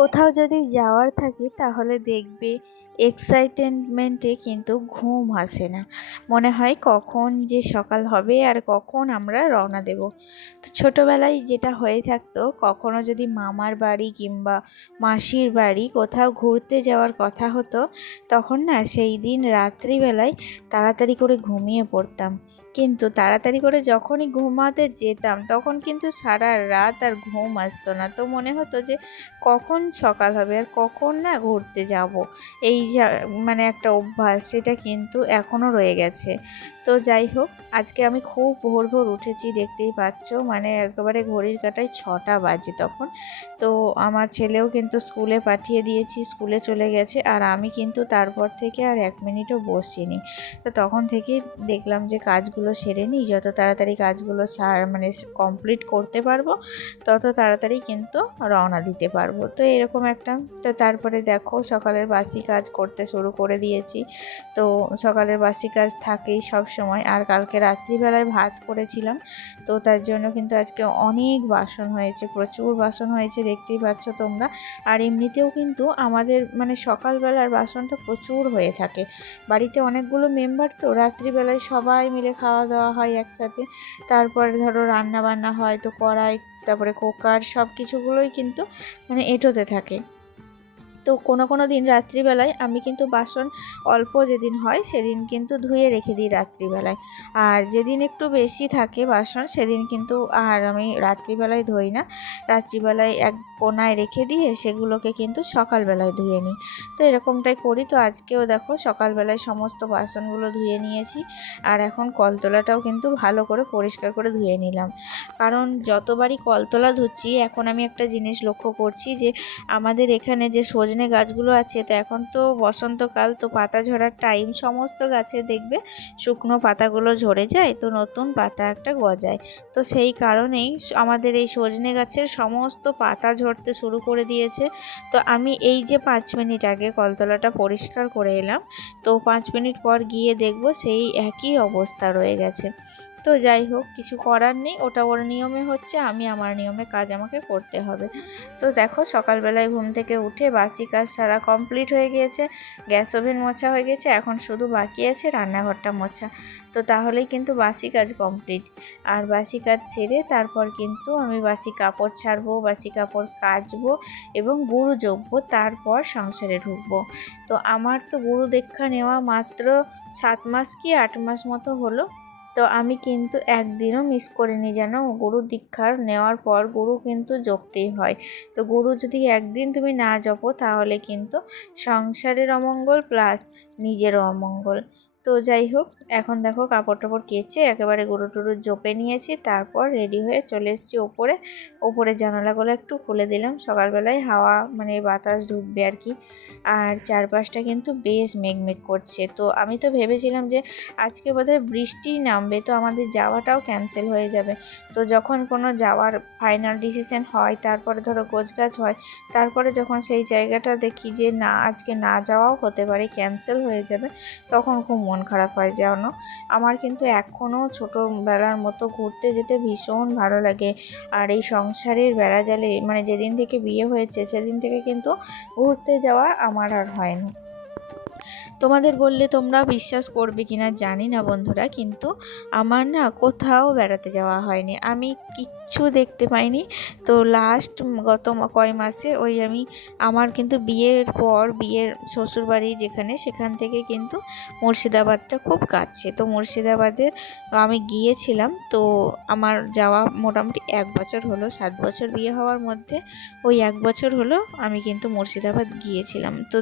কোথাও যদি যাওয়ার থাকে তাহলে দেখবে এক্সাইটেনমেন্টে কিন্তু ঘুম আসে না। মনে হয় কখন যে সকাল হবে আর কখন আমরা রওনা দেব। তো ছোটোবেলায় যেটা হয়ে থাকতো, কখনো যদি মামার বাড়ি কিংবা মাসির বাড়ি কোথাও ঘুরতে যাওয়ার কথা হতো, তখন না সেই দিন রাত্রিবেলায় তাড়াতাড়ি করে ঘুমিয়ে পড়তাম। কিন্তু তাড়াতাড়ি করে যখনই ঘুমাতে যেতাম তখন কিন্তু সারা রাত আর ঘুম আসতো না। তো মনে হতো যে কখন সকাল হবে আর কখন না ঘুরতে যাব। এই যা মানে একটা অভ্যাস, সেটা কিন্তু এখনও রয়ে গেছে। তো যাই হোক, আজকে আমি খুব ভোর ভোর উঠেছি, দেখতেই পাচ্ছ, মানে একেবারে ঘড়ির কাঁটায় 6টা বাজে তখন। তো আমার ছেলেও কিন্তু স্কুলে পাঠিয়ে দিয়েছি, স্কুলে চলে গেছে, আর আমি কিন্তু তারপর থেকে আর 1 মিনিটও বসিনি। তো তখন থেকেই দেখলাম যে কাজগুলো সেরে নিই, যত তাড়াতাড়ি কাজগুলো মানে কমপ্লিট করতে পারবো তত তাড়াতাড়ি কিন্তু রওনা দিতে পারবো। তো এরকম একটা, তো তারপরে দেখো সকালের বাসি কাজ করতে শুরু করে দিয়েছি। তো সকালের বাসি কাজ থাকেই সব সময়। আর কালকে রাত্রিবেলায় ভাত করেছিলাম, তো তার জন্য কিন্তু আজকে অনেক বাসন হয়েছে, প্রচুর বাসন হয়েছে, দেখতেই পাচ্ছ তোমরা। আর এমনিতেও কিন্তু আমাদের মানে সকালবেলার বাসনটা প্রচুর হয়ে থাকে। বাড়িতে অনেকগুলো মেম্বার, তো রাত্রিবেলায় সবাই মিলে খাওয়া দাওয়া হয় একসাথে। তারপরে ধরো রান্না বান্না হয়, তো কড়াই, তারপরে কুকার, সব কিছুগুলোই কিন্তু মানে এঁটোতে থাকে। তো কোনো দিন রাত্রিবেলায় আমি কিন্তু বাসন অল্প যেদিন হয় সেদিন কিন্তু ধুয়ে রেখে দিই রাত্রিবেলায়। আর যেদিন একটু বেশি থাকে বাসন সেদিন কিন্তু আর আমি রাত্রিবেলায় ধুই না, রাত্রিবেলায় এক কোনায় রেখে দিয়ে সেগুলোকে কিন্তু সকালবেলায় ধুয়ে নিই। তো এরকমটাই করি। তো আজকেও দেখো সকালবেলায় সমস্ত বাসনগুলো ধুয়ে নিয়েছি, আর এখন কলতলাটাও কিন্তু ভালো করে পরিষ্কার করে ধুয়ে নিলাম। কারণ যতবারই কলতলা ধুচ্ছি, এখন আমি একটা জিনিস লক্ষ্য করছি যে আমাদের এখানে যে সজনে গাছগুলো আছে, তো এখন তো বসন্তকাল, তো পাতা ঝরার টাইম, সমস্ত গাছে দেখবে শুকনো পাতাগুলো ঝরে যায়, তো নতুন পাতা একটা গজায়। তো সেই কারণেই আমাদের এই সজনে গাছের সমস্ত পাতা ঝরতে শুরু করে দিয়েছে। তো আমি এই যে 5 মিনিট আগে কলতলাটা পরিষ্কার করে এলাম, তো 5 মিনিট পর গিয়ে দেখব সেই একই অবস্থা রয়ে গেছে। তো যাই হোক, কিছু করার নেই, ওটা ওর নিয়মে হচ্ছে, আমি আমার নিয়মে কাজ আমাকে করতে হবে। তো দেখো সকালবেলায় ঘুম থেকে উঠে বাসি কাজ সারা কমপ্লিট হয়ে গিয়েছে, গ্যাস ওভেন মোছা হয়ে গেছে, এখন শুধু বাকি আছে রান্নাঘরটা মোছা। তো তাহলেই কিন্তু বাসি কাজ কমপ্লিট। আর বাসি কাজ সেরে তারপর কিন্তু আমি বাসি কাপড় ছাড়বো, বাসি কাপড় কাচবো এবং গুরু জপবো, তারপর সংসারে ঢুকবো। তো আমার তো গুরু দীক্ষা নেওয়া মাত্র 7 মাস কি 8 মাস মতো হলো। তো আমি কিন্তু একদিনও মিস করিনি, যেন গুরু দীক্ষার নেওয়ার পর গুরু কিন্তু জপতেই হয়। তো গুরু যদি একদিন তুমি না জপো তাহলে কিন্তু সংসারের অমঙ্গল প্লাস নিজেরও অমঙ্গল। তো যাই হোক, এখন দেখো কাপড় টাপড় কেচে একেবারে গুরু টুরু জপে নিয়েছি, তারপর রেডি হয়ে চলে এসেছি ওপরে জানালাগুলো একটু খুলে দিলাম, সকালবেলায় হাওয়া মানে বাতাস ঢুকবে আর কি। আর চারপাশটা কিন্তু বেশ মেঘমেঘ করছে। তো আমি তো ভেবেছিলাম যে আজকে বোধহয় বৃষ্টি নামবে, তো আমাদের যাওয়াটাও ক্যান্সেল হয়ে যাবে। তো যখন কোনো যাওয়ার ফাইনাল ডিসিশন হয়, তারপরে ধরো গোছগাছ হয়, তারপরে যখন সেই জায়গাটা দেখি যে না, আজকে না যাওয়াও হতে পারে, ক্যান্সেল হয়ে যাবে, তখন খুব মন খারাপ হয়। জানো, আমার কিন্তু এখনও ছোটোবেলার মতো ঘুরতে যেতে ভীষণ ভালো লাগে। আর এই সংসারের বেড়াজালে মানে যেদিন থেকে বিয়ে হয়েছে সেদিন থেকে কিন্তু ঘুরতে যাওয়া আমার আর হয় না। তোমাদের বললে তোমরা বিশ্বাস করবে কিনা জানি না বন্ধুরা, কিন্তু আমার না কোথাও বেড়াতে যাওয়া হয়নি, আমি কিচ্ছু দেখতে পাইনি। তো লাস্ট গত কয় মাসে আমি আমার কিন্তু বিয়ের পর, বিয়ের শ্বশুরবাড়ি যেখানে, সেখান থেকে কিন্তু মুর্শিদাবাদটা খুব কাছে। তো মুর্শিদাবাদের আমি গিয়েছিলাম। তো আমার যাওয়া মোটামুটি 1 বছর হলো, 7 বছর বিয়ে হওয়ার মধ্যে 1 বছর হলো আমি কিন্তু মুর্শিদাবাদ গিয়েছিলাম। তো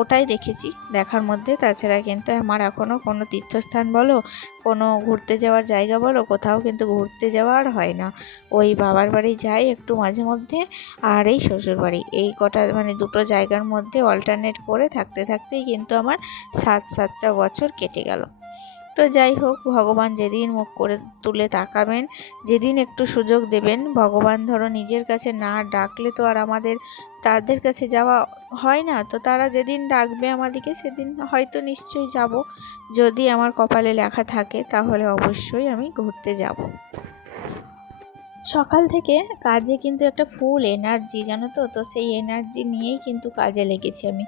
ওটাই দেখেছি দেখার মধ্যে। তাছাড়া কিন্তু আমার এখনও কোনো তীর্থস্থান বলো, কোনো ঘুরতে যাওয়ার জায়গা বলো, কোথাও কিন্তু ঘুরতে যাওয়া আর হয় না। ওই বাবার বাড়ি যাই একটু মাঝে মধ্যে, আর এই শ্বশুর বাড়ি, এই কটা মানে দুটো জায়গার মধ্যে অল্টারনেট করে থাকতে থাকতেই কিন্তু আমার 7টা বছর কেটে গেল। তো যাই হোক, ভগবান যেদিন মুখ করে তুলে তাকাবেন, যেদিন একটু সুযোগ দেবেন, ভগবান ধরো নিজের কাছে না ডাকলে তো আর আমাদের তাদের কাছে যাওয়া হয় না। তো তারা যেদিন ডাকবে আমাদেরকে সেদিন হয়তো নিশ্চয়ই যাব। যদি আমার কপালে লেখা থাকে তাহলে অবশ্যই আমি ঘুরতে যাব। সকাল থেকে কাজে কিন্তু একটা ফুল এনার্জি, জানো তো। তো সেই এনার্জি নিয়েই কিন্তু কাজে লেগেছি আমি।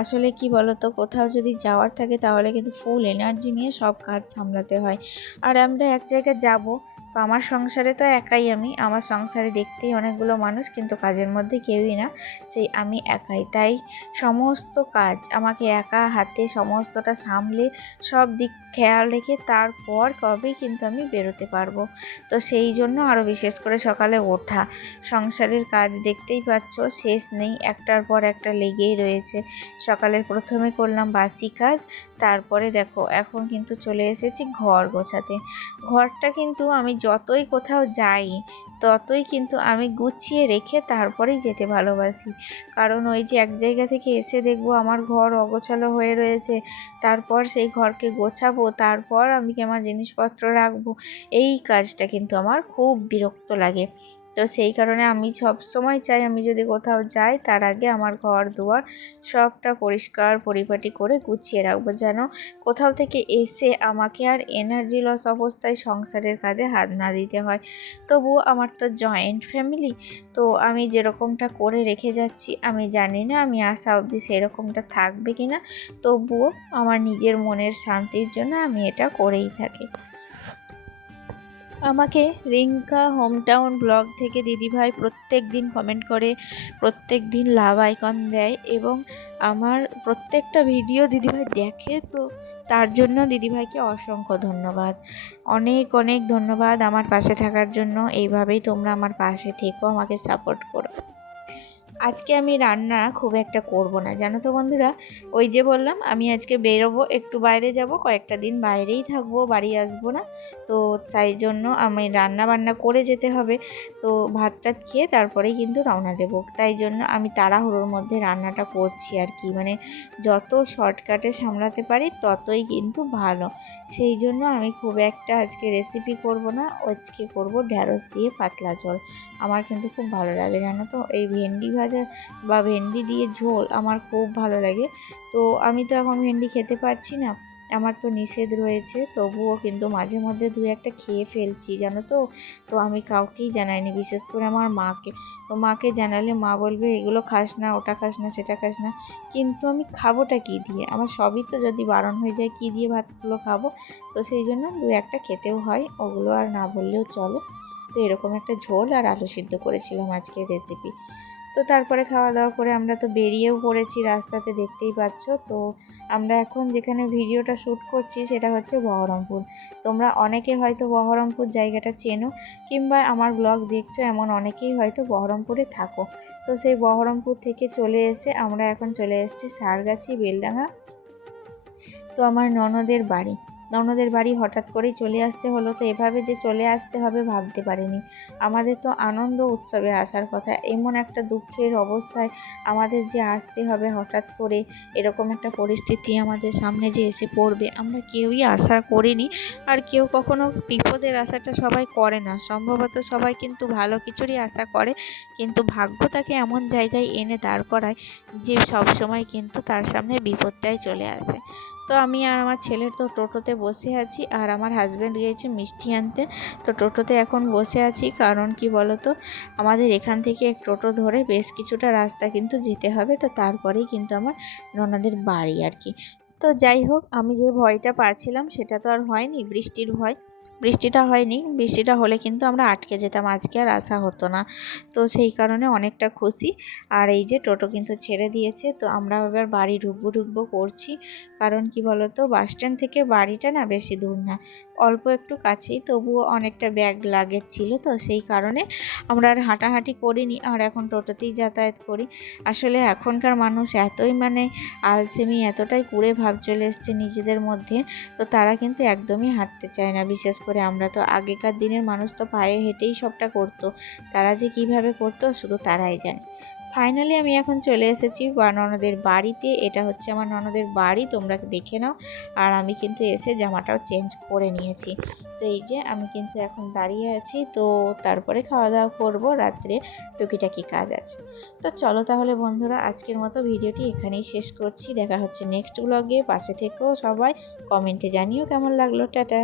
আসলে কি বলো তো, কোথাও যদি যাওয়ার থাকে তাহলে কিন্তু ফুল এনার্জি নিয়ে সব কাজ সামলাতে হয়। আর আমরা এক জায়গায় যাব, তো আমার সংসারে তো একাই আমি, আমার সংসারে দেখতেই অনেকগুলো মানুষ, কিন্তু কাজের মধ্যে কেউই না, সেই আমি একাই। তাই সমস্ত কাজ আমাকে একা হাতে সমস্তটা সামলে সব দিক খেয়াল রেখে তারপর কবেই কিন্তু আমি বেরোতে পারবো। তো সেই জন্য আরও বিশেষ করে সকালে ওঠা, সংসারের কাজ দেখতেই পাচ্ছ শেষ নেই, একটার পর একটা লেগেই রয়েছে। সকালে প্রথমে করলাম বাসি কাজ, তারপরে দেখো এখন কিন্তু চলে এসেছি ঘর গোছাতে। ঘরটা কিন্তু আমি যতই কোথাও যাই ততই কিন্তু আমি গুছিয়ে রেখে তারপরেই যেতে ভালোবাসি। কারণ ওই যে এক জায়গা থেকে এসে দেখবো আমার ঘর অগোছালো হয়ে রয়েছে, তারপর সেই ঘরকে গোছাবো, তারপর আমি কি আমার জিনিসপত্র রাখবো, এই কাজটা কিন্তু আমার খুব বিরক্ত লাগে। তো সেই কারণে আমি সব সময় চাই আমি যদি কোথাও যাই তার আগে আমার ঘর দুয়ার সবটা পরিষ্কার পরিপাটি করে গুছিয়ে রাখবো, যেন কোথাও থেকে এসে আমাকে আর এনার্জি লস অবস্থায় সংসারের কাজে হাত না দিতে হয়। তবুও আমার তো জয়েন্ট ফ্যামিলি, তো আমি যেরকমটা করে রেখে যাচ্ছি আমি জানি না আমি আসা অবধি সেরকমটা থাকবে কি না, তবুও আমার নিজের মনের শান্তির জন্য আমি এটা করেই থাকি। আমাকে রিঙ্কা হোমটাউন ব্লগ থেকে দিদিভাই প্রত্যেক দিন কমেন্ট করে, প্রত্যেক দিন লাভ আইকন দেয়, এবং আমার প্রত্যেকটা ভিডিও দিদিভাই দেখে। তো তার জন্য দিদিভাইকে অসংখ্য ধন্যবাদ, অনেক অনেক ধন্যবাদ আমার পাশে থাকার জন্য। এইভাবেই তোমরা আমার পাশে থেকো, আমাকে সাপোর্ট করো। আজকে আমি রান্না খুব একটা করব না, জানো তো বন্ধুরা। ওই যে বললাম আমি আজকে বেরোবো, একটু বাইরে যাব, কয়েকটা দিন বাইরেই থাকবো, বাড়ি আসবো না। তো তাই জন্য আমি রান্না বান্না করে যেতে হবে। তো ভাত টাত খেয়ে তারপরেই কিন্তু রওনা দেবো। তাই জন্য আমি তাড়াহুড়োর মধ্যে রান্নাটা করছি আর কি, মানে যত শর্টকাটে সামলাতে পারি ততই কিন্তু ভালো। সেই জন্য আমি খুব একটা আজকে রেসিপি করব না, আজকে করব ঢ্যাঁড়স দিয়ে পাতলা ঝোল। আমার কিন্তু খুব ভালো লাগে, জানো তো। এই ভেন্ডি ভাজা বা ভেন্ডি দিয়ে ঝোল আমার খুব ভালো লাগে। তো আমি তো এখন ভেন্ডি খেতে পারছি না, আমার তো নিষেধ রয়েছে, তবুও কিন্তু মাঝে মধ্যে দু একটা খেয়ে ফেলছি, জানো তো। তো আমি কাউকেই জানাইনি, বিশেষ করে আমার মাকে। তো মাকে জানালে মা বলবে এগুলো খাস না, ওটা খাস না, সেটা খাস না। কিন্তু আমি খাবোটা কী দিয়ে? আমার সবই তো যদি বারণ হয়ে যায়, কী দিয়ে ভাতগুলো খাবো? তো সেই জন্য দু একটা খেতেও হয়, ওগুলো আর না বললেও চলে। তো এরকম একটা ঝোল আর আলু সিদ্ধ করেছিলাম আজকের রেসিপি। তো তারপরে খাওয়া দাওয়া করে আমরা তো বেরিয়েও পড়েছি, রাস্তাতে দেখতেই পাচ্ছ। তো আমরা এখন যেখানে ভিডিওটা শ্যুট করছি সেটা হচ্ছে বহরমপুর। তোমরা অনেকে হয়তো বহরমপুর জায়গাটা চেনো, কিংবা আমার ব্লগ দেখছো এমন অনেকেই হয়তো বহরমপুরে থাকো। তো সেই বহরমপুর থেকে চলে এসে আমরা এখন চলে এসেছি সারগাছি, বেলডাঙা। তো আমার ননদের বাড়ি হঠাৎ করেই চলে আসতে হলো। তো এভাবে যে চলে আসতে হবে ভাবতে পারিনি। আমাদের তো আনন্দ উৎসবে আসার কথা, এমন একটা দুঃখের অবস্থায় আমাদের যে আসতে হবে হঠাৎ করে, এরকম একটা পরিস্থিতি আমাদের সামনে যে এসে পড়বে আমরা কেউই আশা করিনি। আর কেউ কখনো বিপদের আশাটা সবাই করে না, সম্ভবত সবাই কিন্তু ভালো কিছুরই আশা করে, কিন্তু ভাগ্য তাকে এমন জায়গায় এনে দাঁড় করায় যে সব সময় কিন্তু তার সামনে বিপদটাই চলে আসে। তো আমি আর আমার ছেলের তো টোটোতে বসে আছি, আর আমার হাজব্যান্ড গিয়েছে মিষ্টি আনতে। তো টোটোতে এখন বসে আছি, কারণ কি বলো তো, আমাদের এখান থেকে এক টোটো ধরে বেশ কিছুটা রাস্তা কিন্তু যেতে হবে। তো তারপরেই কিন্তু আমার ননদের বাড়ি আর কি। তো যাই হোক, আমি যে ভয়টা পাচ্ছিলাম সেটা তো আর হয়নি, বৃষ্টির ভয়। বৃষ্টিটা হয়নি, বৃষ্টিটা হলে কিন্তু আমরা আটকে যেতাম, আজকে আর আসা হতো না। তো সেই কারণে অনেকটা খুশি। আর এই যে টোটো কিন্তু ছেড়ে দিয়েছে, তো আমরা এবার বাড়ি ঢুকবো করছি। কারণ কি বলতো, বাস স্ট্যান্ড থেকে বাড়িটা না বেশি দূর না, অল্প একটু কাছেই, তবুও অনেকটা ব্যাগ লাগেজ ছিল, তো সেই কারণে আমরা আর হাঁটাহাঁটি করিনি, আর এখন টোটোতেই যাতায়াত করি। আসলে এখনকার মানুষ এতই মানে আলসেমি, এতটাই কুড়ে ভাব চলে এসছে নিজেদের মধ্যে, তো তারা কিন্তু একদমই হাঁটতে চায় না। বিশেষ করে আমরা তো আগেকার দিনের মানুষ তো পায়ে হেঁটেই সবটা করতো, তারা যে কিভাবে করতো শুধু তারাই জানে। ফাইনালি আমি এখন চলে এসেছি ননদের বাড়িতে, এটা হচ্ছে আমার ননদের বাড়ি, তোমরা দেখে নাও। আর আমি কিন্তু এসে জামাটাও চেঞ্জ করে নিয়েছি। তো এই যে আমি কিন্তু এখন দাঁড়িয়ে আছি, তো তারপরে খাওয়া দাওয়া করবো, রাত্রে টুকিটাকি কাজ আছে। তো চলো তাহলে বন্ধুরা, আজকের মতো ভিডিওটি এখানেই শেষ করছি। দেখা হচ্ছে নেক্সট ব্লগে, পাশে থেকেও সবাই, কমেন্টে জানিও কেমন লাগলো। টাটা।